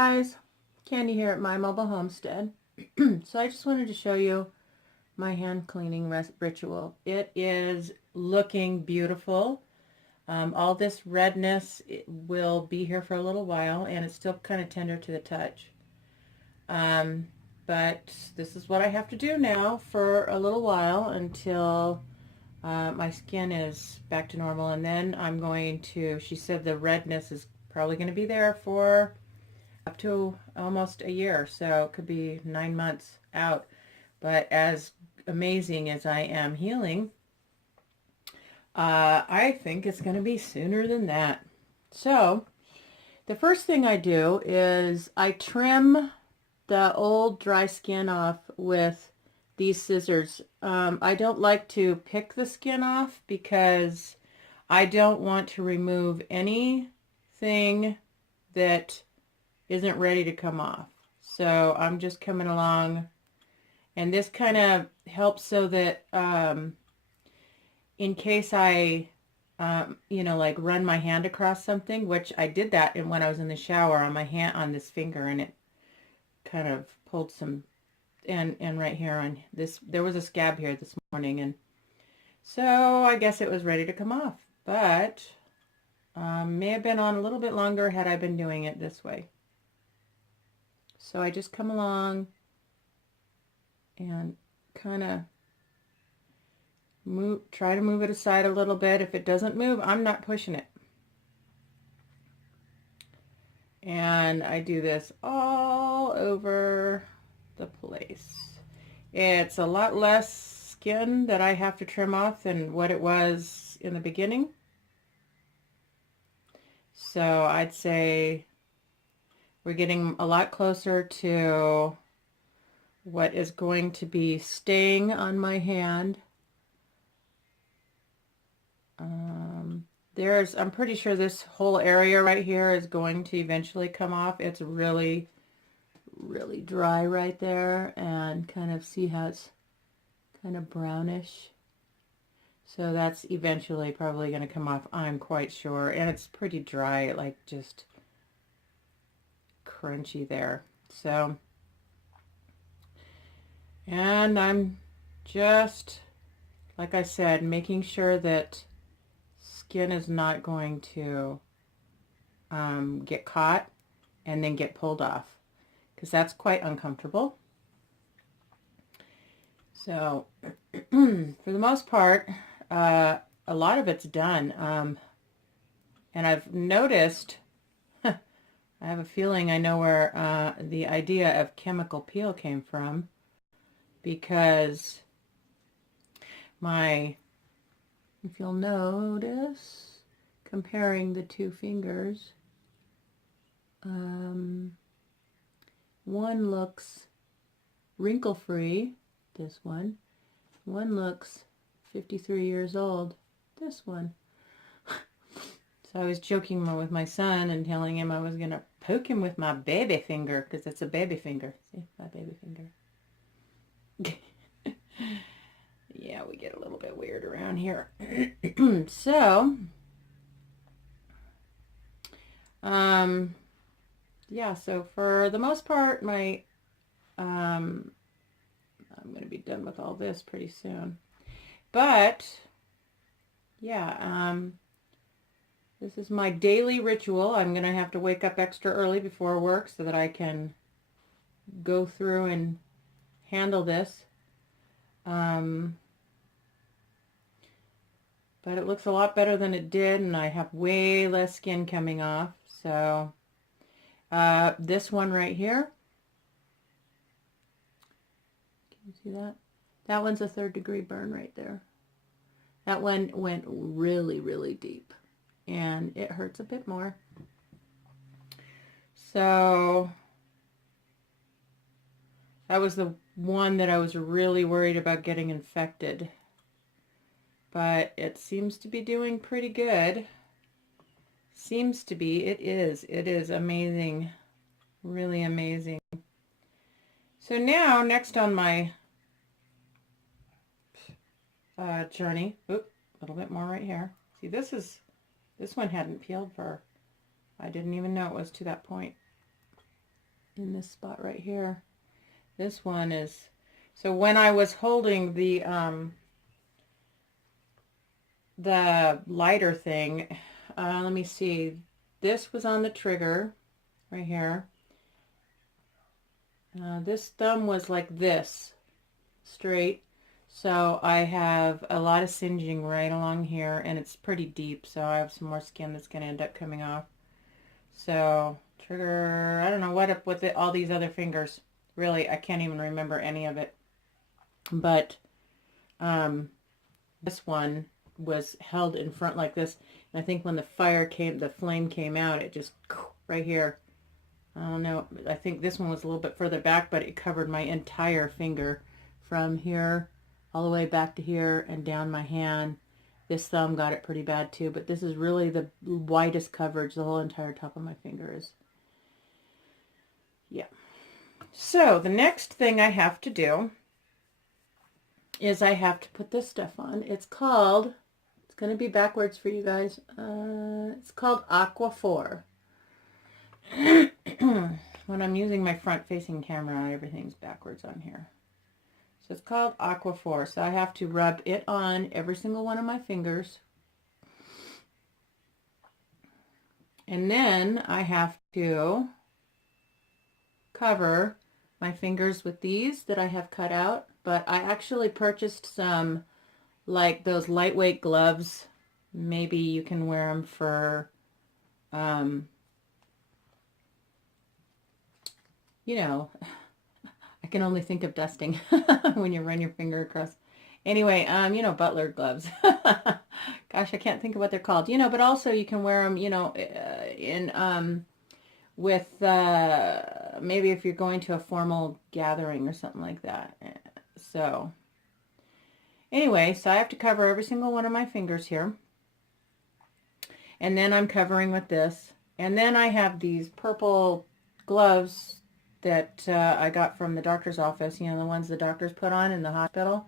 guys, Candy here at my mobile homestead. So I just wanted to show you my hand cleaning ritual. It is looking beautiful. All this redness will be here for a little while, and it's still kind of tender to the touch. But this is what I have to do now for a little while until my skin is back to normal, and then I'm going to, she said the redness is probably going to be there for up to almost a year, so it could be 9 months out. But as amazing as I am healing, I think it's going to be sooner than that. So the first thing I do is I trim the old dry skin off with these scissors. I don't like to pick the skin off because I don't want to remove anything that isn't ready to come off. So I'm just coming along, and this kind of helps so that in case I like run my hand across something, which I did that when I was in the shower on my hand, on this finger, and it kind of pulled some, and right here on this, there was a scab here this morning, and so I guess it was ready to come off, but may have been on a little bit longer had I been doing it this way. So I just come along and kind of try to move it aside a little bit. If it doesn't move, I'm not pushing it. And I do this all over the place. It's a lot less skin that I have to trim off than what it was in the beginning. So I'd say we're getting a lot closer to what is going to be staying on my hand. I'm pretty sure this whole area right here is going to eventually come off. It's really, really dry right there, and kind of see how it's kind of brownish. So that's eventually probably going to come off, I'm quite sure. And it's pretty dry, like just crunchy there. So, and I'm just, like I said, making sure that skin is not going to get caught and then get pulled off, because that's quite uncomfortable. So for the most part, a lot of it's done. And I've noticed, I have a feeling I know where the idea of chemical peel came from, because if you'll notice, comparing the two fingers, one looks wrinkle-free, this one. One looks 53 years old, this one. So I was joking with my son and telling him I was going to poke him with my baby finger, because it's a baby finger. See, my baby finger. Yeah, we get a little bit weird around here. So, yeah, so for the most part, I'm going to be done with all this pretty soon. But, yeah, this is my daily ritual. I'm going to have to wake up extra early before work so that I can go through and handle this. But it looks a lot better than it did, and I have way less skin coming off. So this one right here, can you see that? That one's a 3rd degree burn right there. That one went really, really deep, and it hurts a bit more. So that was the one that I was really worried about getting infected. But it seems to be doing pretty good. Seems to be. It is amazing. Really amazing. So now, next on my journey, a little bit more right here. See, this one hadn't peeled for, I didn't even know it was to that point. in this spot right here. This one is, so when I was holding the lighter thing, let me see, this was on the trigger right here. This thumb was like this, straight. So I have a lot of singeing right along here, and it's pretty deep, so I have some more skin that's going to end up coming off. So trigger, I don't know what up with all these other fingers. Really, I can't even remember any of it. But this one was held in front like this. And I think when the flame came out, it just right here. I don't know. I think this one was a little bit further back, but it covered my entire finger from here all the way back to here and down my hand. This thumb got it pretty bad too, but this is really the widest coverage. The whole entire top of my finger is. Yeah. So the next thing I have to do is I have to put this stuff on. It's called, it's going to be backwards for you guys. It's called Aqua 4. When I'm using my front-facing camera, everything's backwards on here. So it's called Aqua 4. So I have to rub it on every single one of my fingers. And then I have to cover my fingers with these that I have cut out. But I actually purchased some, like those lightweight gloves. Maybe you can wear them for, you know, I can only think of dusting when you run your finger across. Anyway, you know, butler gloves. Gosh, I can't think of what they're called. You know, but also you can wear them, you know, with maybe if you're going to a formal gathering or something like that. So anyway, so I have to cover every single one of my fingers here. And then I'm covering with this. And then I have these purple gloves that I got from the doctor's office, you know, the ones the doctors put on in the hospital.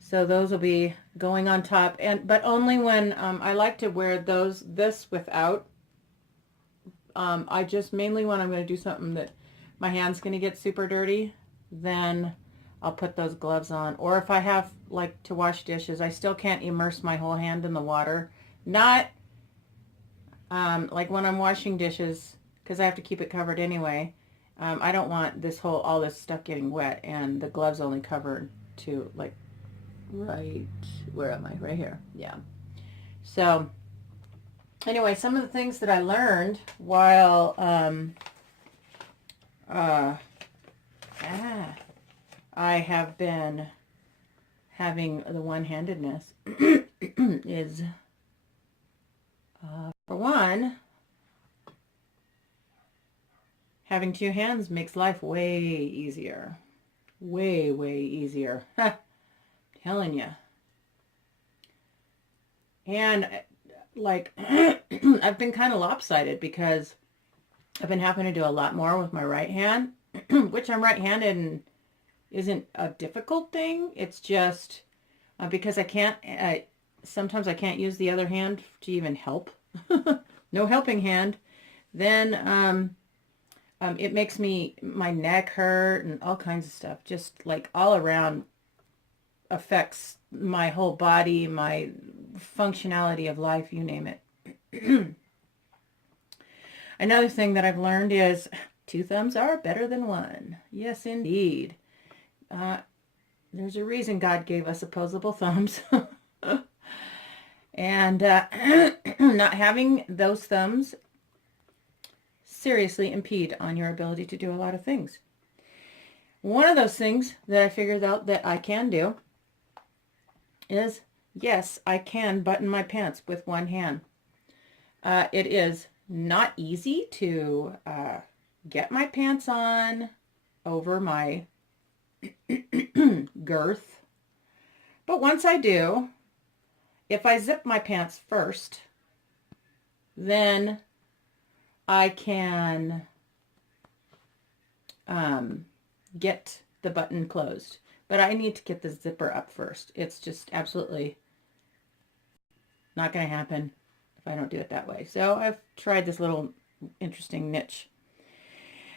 So those will be going on top, but only when I like to wear this without. I just mainly when I'm going to do something that my hand's going to get super dirty, then I'll put those gloves on. Or if I have like to wash dishes, I still can't immerse my whole hand in the water. Not like when I'm washing dishes, because I have to keep it covered anyway. I don't want all this stuff getting wet, and the gloves only cover to like right, where am I? Right here. Yeah. So anyway, some of the things that I learned while I have been having the one-handedness is for one, having two hands makes life way easier. Way, way easier. Telling you. And like I've been kind of lopsided because I've been having to do a lot more with my right hand, which I'm right-handed and isn't a difficult thing. It's just because I can't, sometimes I can't use the other hand to even help. No helping hand. Then it makes my neck hurt and all kinds of stuff. Just like all around affects my whole body, my functionality of life, you name it. Another thing that I've learned is two thumbs are better than one. Yes, indeed. There's a reason God gave us opposable thumbs. And not having those thumbs seriously impede on your ability to do a lot of things. One of those things that I figured out that I can do is, yes, I can button my pants with one hand. It is not easy to get my pants on over my girth. But once I do, if I zip my pants first, then I can get the button closed. But I need to get the zipper up first. It's just absolutely not going to happen if I don't do it that way. So I've tried this little interesting niche.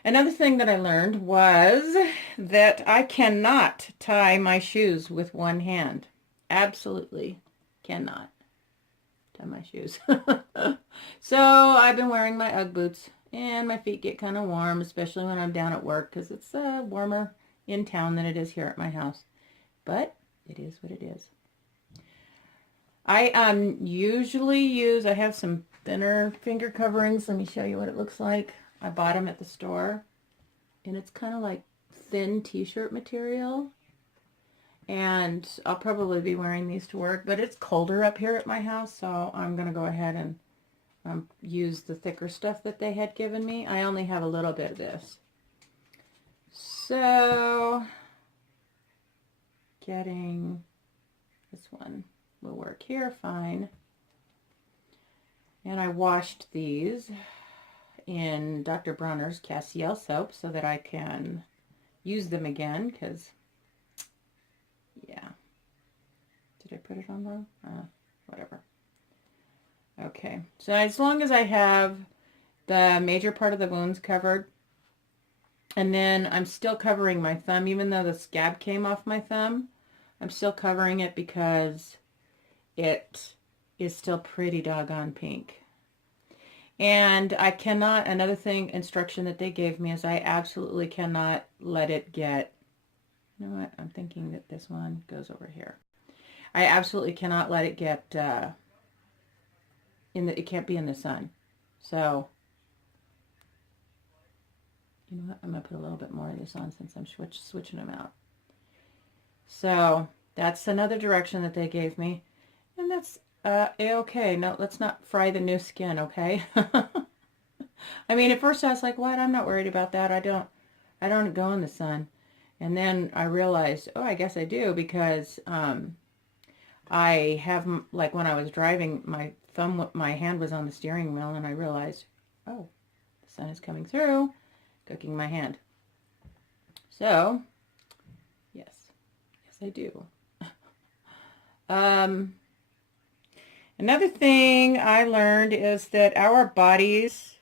Another thing that I learned was that I cannot tie my shoes with one hand. Absolutely cannot tie my shoes. So I've been wearing my Ugg boots, and my feet get kind of warm, especially when I'm down at work, because it's warmer in town than it is here at my house. But it is what it is. I usually use, I have some thinner finger coverings. Let me show you what it looks like. I bought them at the store, and it's kind of like thin t-shirt material. And I'll probably be wearing these to work, but it's colder up here at my house, so I'm going to go ahead and use the thicker stuff that they had given me. I only have a little bit of this. So getting this one will work here fine. And I washed these in Dr. Bronner's Cassiel soap so that I can use them again, because, yeah. Did I put it on wrong? Whatever. Okay, so as long as I have the major part of the wounds covered, and then I'm still covering my thumb, even though the scab came off my thumb, I'm still covering it because it is still pretty doggone pink. And I cannot, another thing, instruction that they gave me is I absolutely cannot let it get, you know what, I'm thinking that this one goes over here. I absolutely cannot let it get, it can't be in the sun. So, you know what, I'm going to put a little bit more of this on since I'm switching them out. So, that's another direction that they gave me. And that's a-okay. No, let's not fry the new skin, okay? I mean, at first I was like, what? I'm not worried about that. I don't go in the sun. And then I realized, oh, I guess I do, because I have, like, when I was driving, my hand was on the steering wheel, and I realized, oh, the sun is coming through, cooking my hand. So, yes, I do. Another thing I learned is that our bodies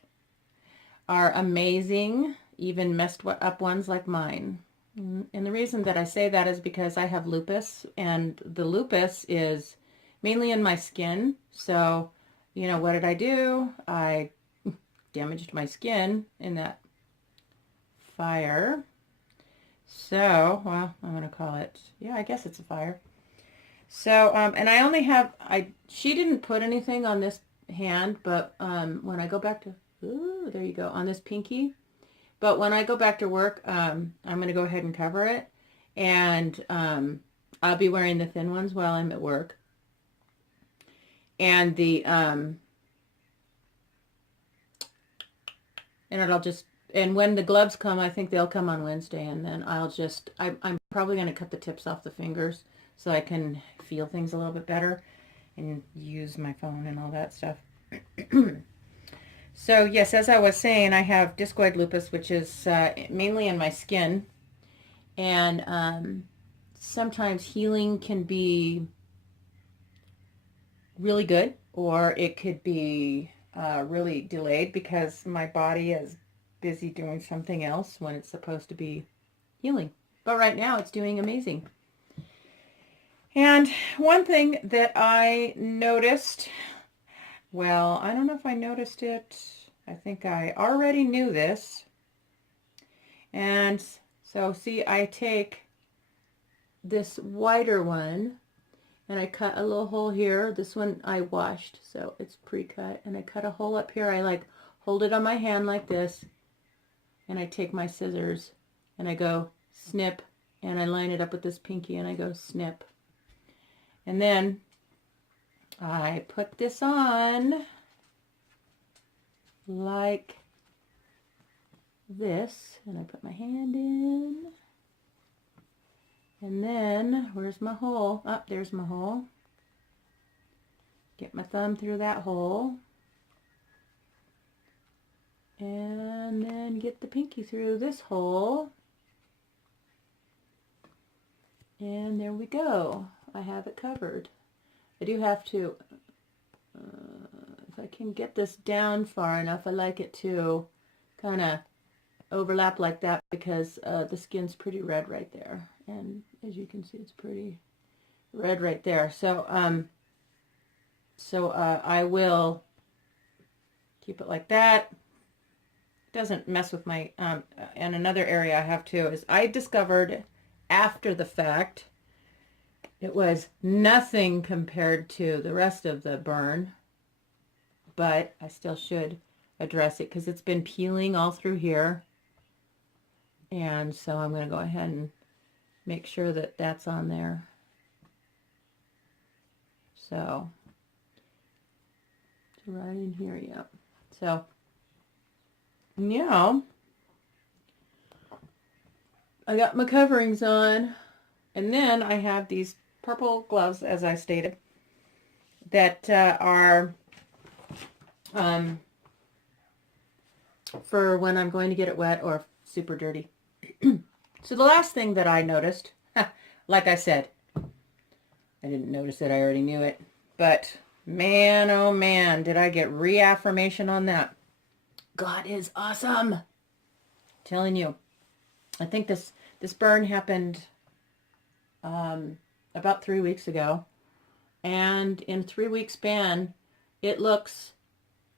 are amazing, even messed up ones like mine. And the reason that I say that is because I have lupus, and the lupus is mainly in my skin. So, you know, what did I do? I damaged my skin in that fire. So, well, I'm going to call it, yeah, I guess it's a fire. So, and I only have, she didn't put anything on this hand, but when I go back to, ooh, there you go, on this pinky. But when I go back to work, I'm going to go ahead and cover it. And I'll be wearing the thin ones while I'm at work. And and and when the gloves come, I think they'll come on Wednesday. And then I'm probably going to cut the tips off the fingers so I can feel things a little bit better and use my phone and all that stuff. So yes, as I was saying, I have discoid lupus, which is mainly in my skin. And sometimes healing can be really good, or it could be really delayed because my body is busy doing something else when it's supposed to be healing. But right now it's doing amazing. And one thing that I noticed, well, I don't know if I noticed it. I think I already knew this. And so, see, I take this wider one and I cut a little hole here. This one I washed, so it's pre-cut. And I cut a hole up here. I like hold it on my hand like this. And I take my scissors and I go snip. And I line it up with this pinky and I go snip. And then I put this on like this, and I put my hand in, and then where's my hole? Oh, there's my hole. Get my thumb through that hole, and then get the pinky through this hole, and there we go. I have it covered. I do have to, if I can get this down far enough, I like it to kind of overlap like that because the skin's pretty red right there. And as you can see, it's pretty red right there. So, I will keep it like that. Doesn't mess with my, and another area I have too is I discovered after the fact it was nothing compared to the rest of the burn, but I still should address it because it's been peeling all through here. And so I'm going to go ahead and make sure that that's on there. So, right in here, yeah. So, now, I got my coverings on, and then I have these purple gloves, as I stated, that are for when I'm going to get it wet or super dirty. So the last thing that I noticed, like I said, I didn't notice it, I already knew it, but man, oh man, did I get reaffirmation on that. God is awesome. I'm telling you. I think this burn happened about 3 weeks ago, and in a 3-week span, it looks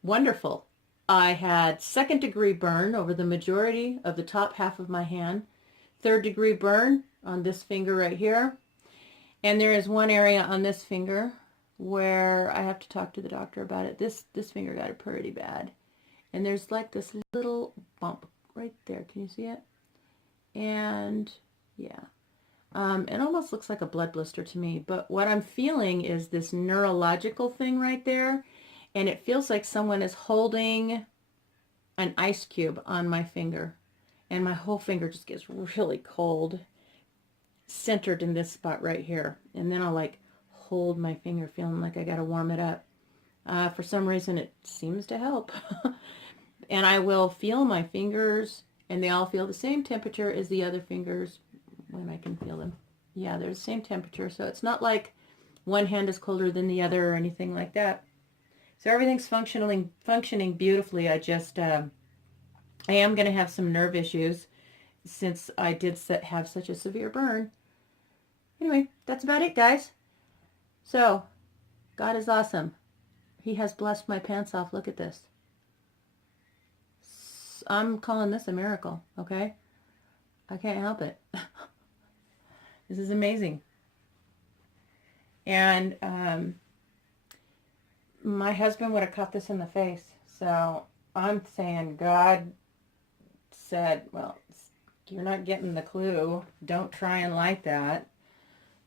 wonderful. I had 2nd degree burn over the majority of the top half of my hand, 3rd degree burn on this finger right here, and there is one area on this finger where I have to talk to the doctor about it. This finger got it pretty bad, and there's like this little bump right there. Can you see it? And yeah, it almost looks like a blood blister to me, but what I'm feeling is this neurological thing right there, and it feels like someone is holding an ice cube on my finger, and my whole finger just gets really cold, centered in this spot right here, and then I'll like hold my finger feeling like I gotta warm it up. For some reason it seems to help. And I will feel my fingers, and they all feel the same temperature as the other fingers when I can feel them. Yeah, they're the same temperature, so it's not like one hand is colder than the other or anything like that. So everything's functioning beautifully. I just, I am going to have some nerve issues since I did have such a severe burn. Anyway, that's about it, guys. So, God is awesome. He has blessed my pants off. Look at this. I'm calling this a miracle, okay? I can't help it. This is amazing. And my husband would have cut this in the face. So I'm saying God said, well, you're not getting the clue. Don't try and light that.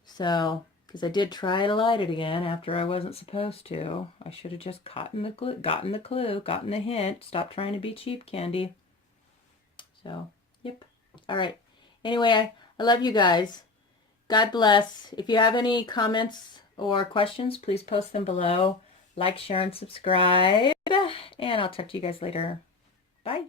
So, because I did try to light it again after I wasn't supposed to. I should have just gotten the clue, gotten the hint, stopped trying to be cheap candy. So, yep. All right. Anyway, I love you guys. God bless. If you have any comments or questions, please post them below. Like, share, and subscribe. And I'll talk to you guys later. Bye.